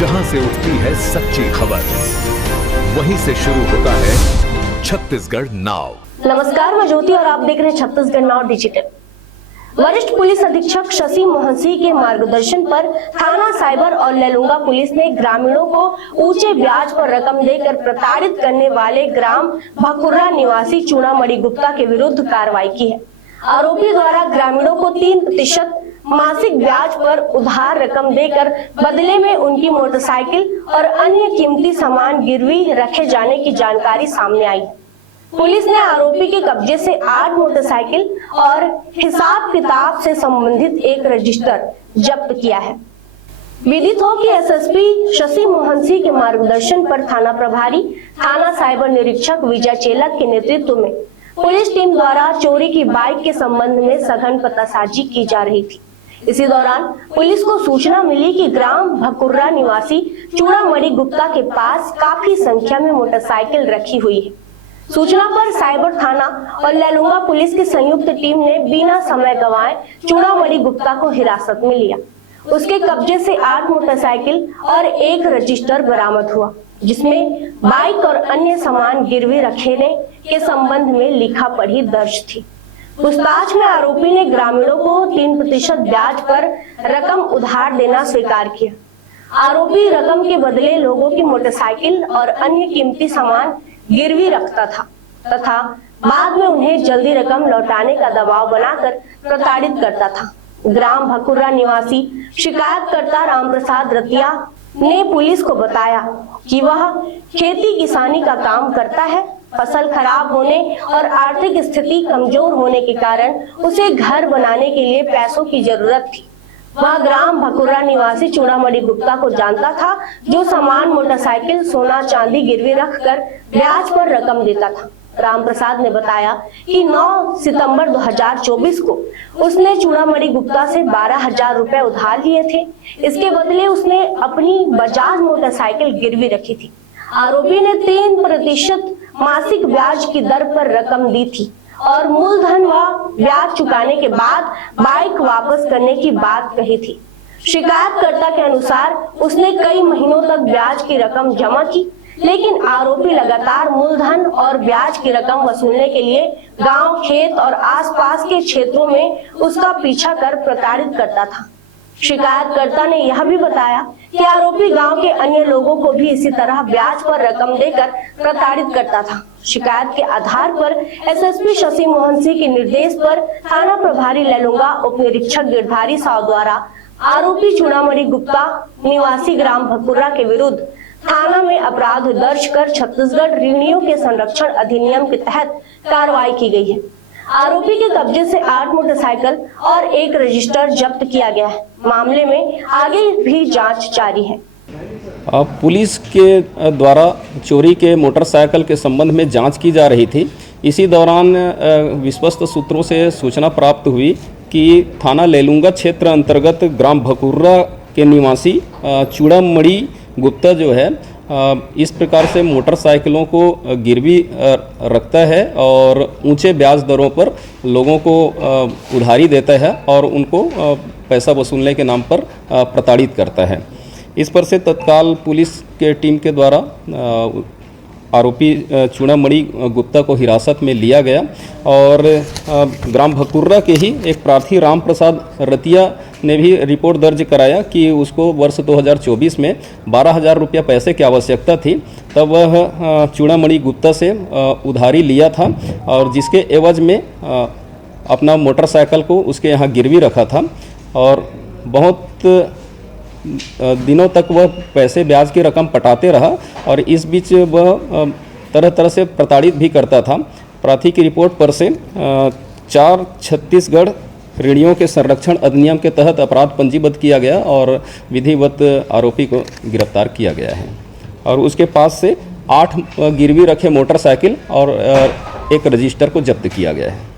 जहां से उठती है सच्ची खबर, वहीं से शुरू होता है छत्तीसगढ़ नाउ। नमस्कार, मैं ज्योति और आप देख रहे हैं छत्तीसगढ़ नाउ डिजिटल। वरिष्ठ पुलिस अधीक्षक शशि मोहन सिंह के मार्गदर्शन पर थाना साइबर और लेलुंगा पुलिस ने ग्रामीणों को ऊंचे ब्याज पर रकम देकर प्रताड़ित करने वाले ग्राम भकुर्रा निवासी चूड़ामणि गुप्ता के विरुद्ध कार्रवाई की है। आरोपी द्वारा ग्रामीणों को 3% मासिक ब्याज पर उधार रकम देकर बदले में उनकी मोटरसाइकिल और अन्य कीमती सामान गिरवी रखे जाने की जानकारी सामने आई। पुलिस ने आरोपी के कब्जे से 8 मोटरसाइकिल और हिसाब किताब से संबंधित एक रजिस्टर जब्त किया है। विदित हो कि एसएसपी शशि मोहन सिंह के मार्गदर्शन पर थाना प्रभारी थाना साइबर निरीक्षक विजय चेलक के नेतृत्व में पुलिस टीम द्वारा चोरी की बाइक के संबंध में सघन पतासाजी की जा रही थी। इसी दौरान पुलिस को सूचना मिली कि ग्राम भकुर्रा निवासी चूड़ामणि गुप्ता के पास काफी संख्या में मोटरसाइकिल रखी हुई है। सूचना पर साइबर थाना और लेलुंगा पुलिस की संयुक्त टीम ने बिना समय गंवाए चूड़ामणि गुप्ता को हिरासत में लिया। उसके कब्जे से 8 मोटरसाइकिल और एक रजिस्टर बरामद हुआ, जिसमें बाइक और अन्य सामान गिरवी रखने के संबंध में लिखा पढ़ी दर्ज थी। पूछताछ में आरोपी ने ग्रामीणों को 3% ब्याज पर रकम उधार देना स्वीकार किया। आरोपी रकम के बदले लोगों की मोटरसाइकिल और अन्य कीमती सामान गिरवी रखता था तथा बाद में उन्हें जल्दी रकम लौटाने का दबाव बनाकर प्रताड़ित करता था। ग्राम भकुर्रा निवासी शिकायतकर्ता रामप्रसाद रतिया ने पुलिस को बताया कि वह खेती किसानी का काम करता है। फसल खराब होने और आर्थिक स्थिति कमजोर होने के कारण उसे घर बनाने के लिए पैसों की जरूरत थी। वह ग्राम भकुर्रा निवासी चूड़ामणि गुप्ता को जानता था, जो सामान मोटरसाइकिल सोना चांदी गिरवी रखकर ब्याज पर रकम देता था। रामप्रसाद ने बताया कि 9 सितंबर 2024 को उसने चूड़ामणि गुप्ता से 12,000 रुपए उधार लिए थे। इसके बदले उसने अपनी बजाज मोटरसाइकिल गिरवी रखी थी। आरोपी ने 3% मासिक ब्याज की दर पर रकम दी थी और मूलधन व ब्याज चुकाने के बाद बाइक वापस करने की बात कही थी। शिकायतकर्ता के अनुसार उसने कई महीनों तक ब्याज की रकम जमा की, लेकिन आरोपी लगातार मूलधन और ब्याज की रकम वसूलने के लिए गांव, खेत और आसपास के क्षेत्रों में उसका पीछा कर प्रताड़ित करता था। शिकायतकर्ता ने यह भी बताया कि आरोपी गांव के अन्य लोगों को भी इसी तरह ब्याज पर रकम देकर प्रताड़ित करता था। शिकायत के आधार पर एसएसपी शशि मोहन सिंह के निर्देश पर थाना प्रभारी लेलुंगा उप निरीक्षक गिरधारी साव द्वारा आरोपी चूड़ामणि गुप्ता निवासी ग्राम भकुर्रा के विरुद्ध थाना में अपराध दर्ज कर छत्तीसगढ़ ऋणियों के संरक्षण अधिनियम के तहत कार्रवाई की गई है। आरोपी के कब्जे से 8 मोटरसाइकिल और एक रजिस्टर जब्त किया गया है। मामले में आगे भी जांच जारी है। पुलिस के द्वारा चोरी के मोटरसाइकिल के संबंध में जांच की जा रही थी। इसी दौरान विश्वस्त सूत्रों से सूचना प्राप्त हुई कि थाना लेलुंगा क्षेत्र अंतर्गत ग्राम भकुर्रा के निवासी चूड़ामणि गुप्ता जो है इस प्रकार से मोटरसाइकिलों को गिरवी रखता है और ऊंचे ब्याज दरों पर लोगों को उधारी देता है और उनको पैसा वसूलने के नाम पर प्रताड़ित करता है। इस पर से तत्काल पुलिस के टीम के द्वारा आरोपी चूड़ामणि गुप्ता को हिरासत में लिया गया और ग्राम भकुर्रा के ही एक प्रार्थी रामप्रसाद रतिया ने भी रिपोर्ट दर्ज कराया कि उसको वर्ष 2024 में 12,000 रुपया पैसे की आवश्यकता थी। तब वह चूड़ामणि गुप्ता से उधारी लिया था और जिसके एवज में अपना मोटरसाइकिल को उसके यहाँ गिरवी रखा था और बहुत दिनों तक वह पैसे ब्याज की रकम पटाते रहा और इस बीच वह तरह तरह से प्रताड़ित भी करता था। प्रार्थी की रिपोर्ट पर से 4 छत्तीसगढ़ ऋणियों के संरक्षण अधिनियम के तहत अपराध पंजीबद्ध किया गया और विधिवत आरोपी को गिरफ्तार किया गया है और उसके पास से 8 गिरवी रखे मोटरसाइकिल और एक रजिस्टर को जब्त किया गया है।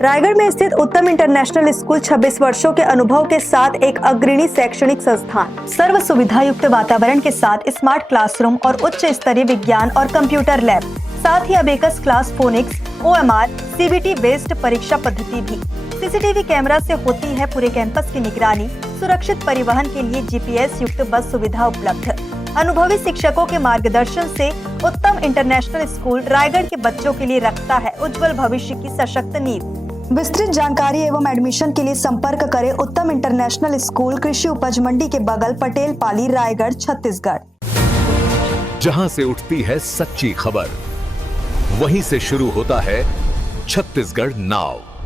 रायगढ़ में स्थित उत्तम इंटरनेशनल स्कूल 26 वर्षों के अनुभव के साथ एक अग्रणी शैक्षणिक संस्थान, सर्व सुविधा युक्त वातावरण के साथ स्मार्ट क्लासरूम और उच्च स्तरीय विज्ञान और कंप्यूटर लैब, साथ ही abacus class, phonics, OMR, CBT based परीक्षा पद्धति भी। CCTV कैमरा से होती है पूरे कैंपस की निगरानी। सुरक्षित परिवहन के लिए GPS युक्त बस सुविधा उपलब्ध। अनुभवी शिक्षकों के मार्गदर्शन से उत्तम इंटरनेशनल स्कूल रायगढ़ के बच्चों के लिए रखता है उज्जवल भविष्य की सशक्त नींव। विस्तृत जानकारी एवं एडमिशन के लिए संपर्क करें उत्तम इंटरनेशनल स्कूल, कृषि उपज मंडी के बगल, पटेल पाली, रायगढ़, छत्तीसगढ़। जहां से उठती है सच्ची खबर, वहीं से शुरू होता है छत्तीसगढ़ नाव।